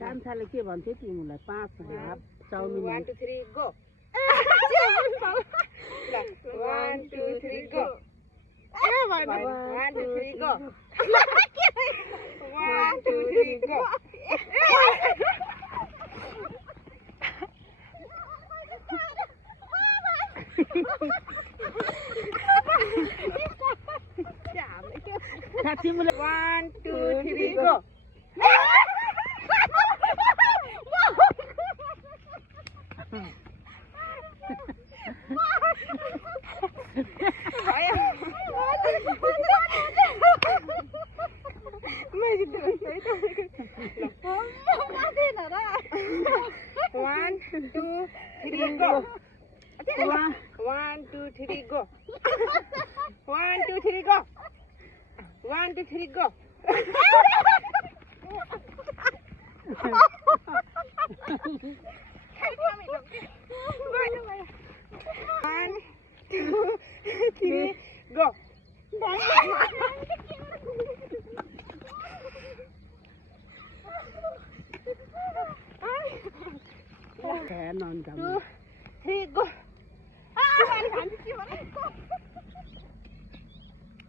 कान्छाले के भन्थ्यो तिमीलाई 5 half chowmein 1 2 3 go 1 2 3 go 1 2 3 go 1 2 3 go तिमीले 1 2 3 गो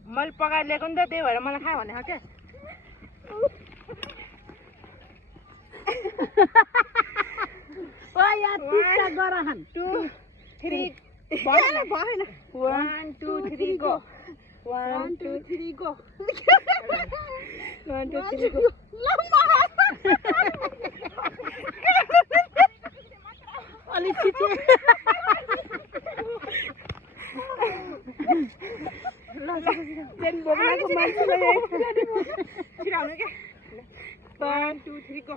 मैले पकाएर ल्याएको नि त त्यही भएर मलाई खा भने क्या गरहन 2 3 भएन 1 2 3 गो 1 2 3 गो 1 2 3 गो अलि छिटो देन बोक्नको मान्छेलाई छिराउनु के 1 2 3 गो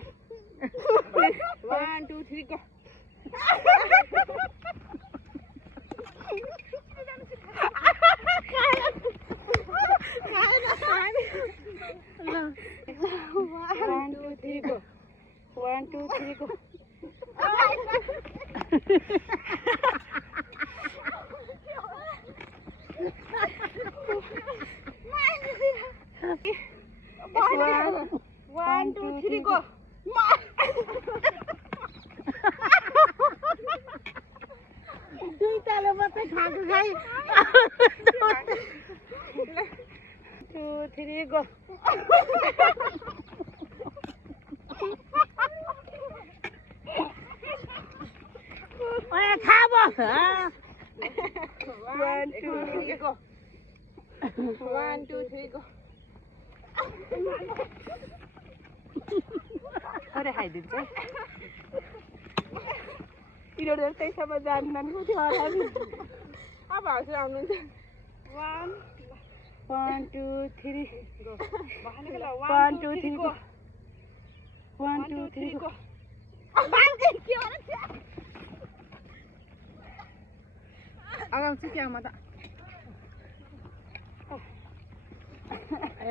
1 2 3 गो 1 2 3 गो दुईटाले मात्रै खाएको खाइ 2 3 गो खाब 1 2 3 गो 1 2 3 गो अरे खाइदिन्छ तिनीहरू त्यसैसम्म जान्दैन कति होला नि अब हजुर आउनुहुन्छ 1 2 3 गो 1 2 3 गो 1 2 3 गो आउँछु क्या म त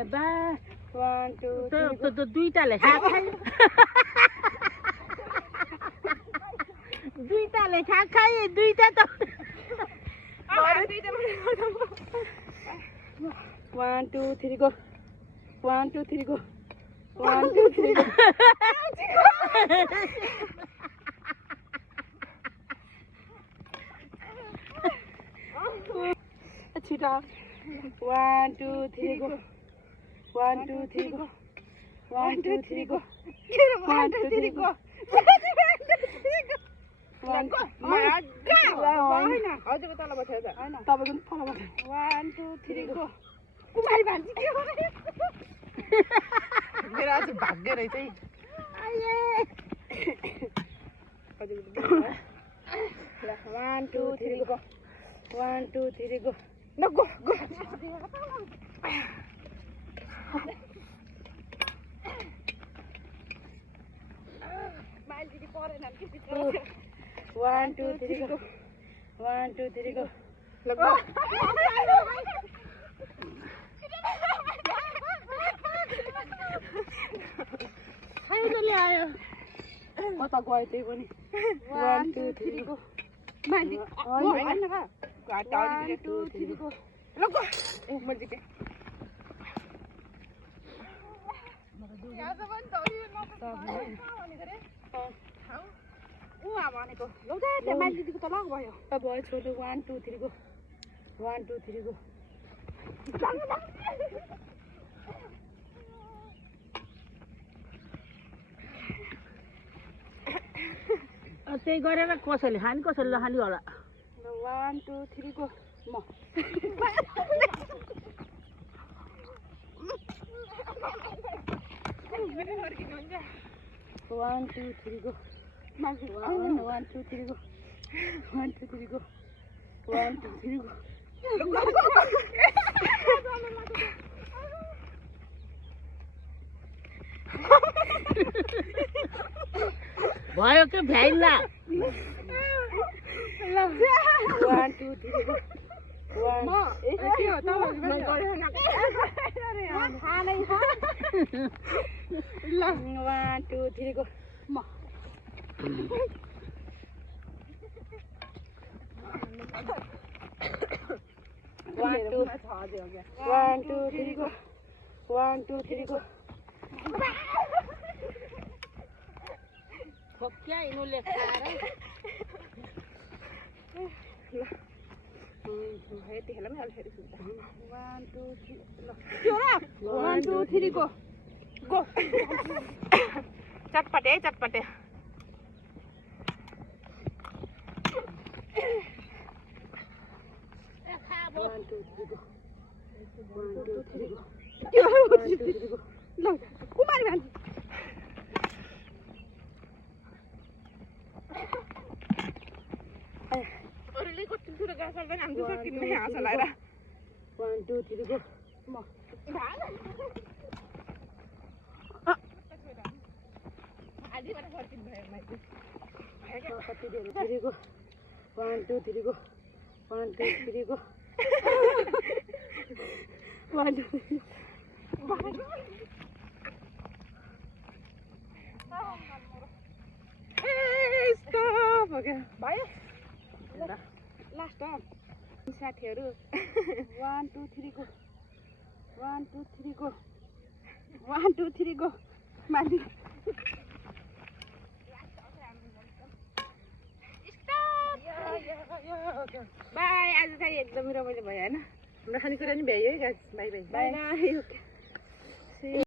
एबा 1 2 3 त दुईटाले खाएको दुईटाले खाए दुईटा त 1 2 3 गो 1 2 3 गो 1 2 3 गो छिटो 1 2 3 गो 1 2 3 गो 1 2 3 गो 1 2 3 गो हजुरको तल बसेर त होइन तपाईँको तल बसेर 1 2 3 गो कुमारी भान्जी के हो मेरो आज भाग्य रहेछ है हजुरको 1 2 3 गो 1 2 3 गो ल गो गो 1 2 3 गो 1 2 3 गो ल गो फाइनली आयो कता गयो त्यही पनि 1 2 3 गो माथि होइन बा 1 2 3 गो ल गो ए म जिते यहाँ त पनि भनेको लौ त्यहाँ माइली दिदीको त लग भयो अब छोड्नु 1 2 3 गो 1 2 3 गो त्यही गरेर कसैले खाने कसैले नखाने होला 1 2 3 गो म 1 2 3 go. 1 2 3 go. 1 2 3 go. 1 2 3 go. भयो के भ्याइला 1 2 3 go. 1 के हो त ल 1 2 3 go. म 1 2 3 go. 1 2 3 go. खोक्या इनुले खाएर यतिखेर पनि अलिकति सुत्दा 1 2 3 ल 1 2 3 गो गो चटपटे चटपटे 1 2 3 गो 1 2 3 गो ल कुमारी भान्जी अरूले कति कुरा गर्छ पनि हामी सकिन्न हाँस लाएर 1 2 3 गो म आधीबाट फर्किनु भयो माइती कति दिएर 3 go 1 2 3 go 1 2 3 go 1 2 stop okay भयो लास्ट हो साथीहरु 1 2 3 गो 1 2 3 गो 1 2 3 गो माथि बाई आज चाहिँ एकदमै रमाइलो भयो हैन हाम्रो खानेकुरा नि भ्यायो है गाइस बाई बाई बाई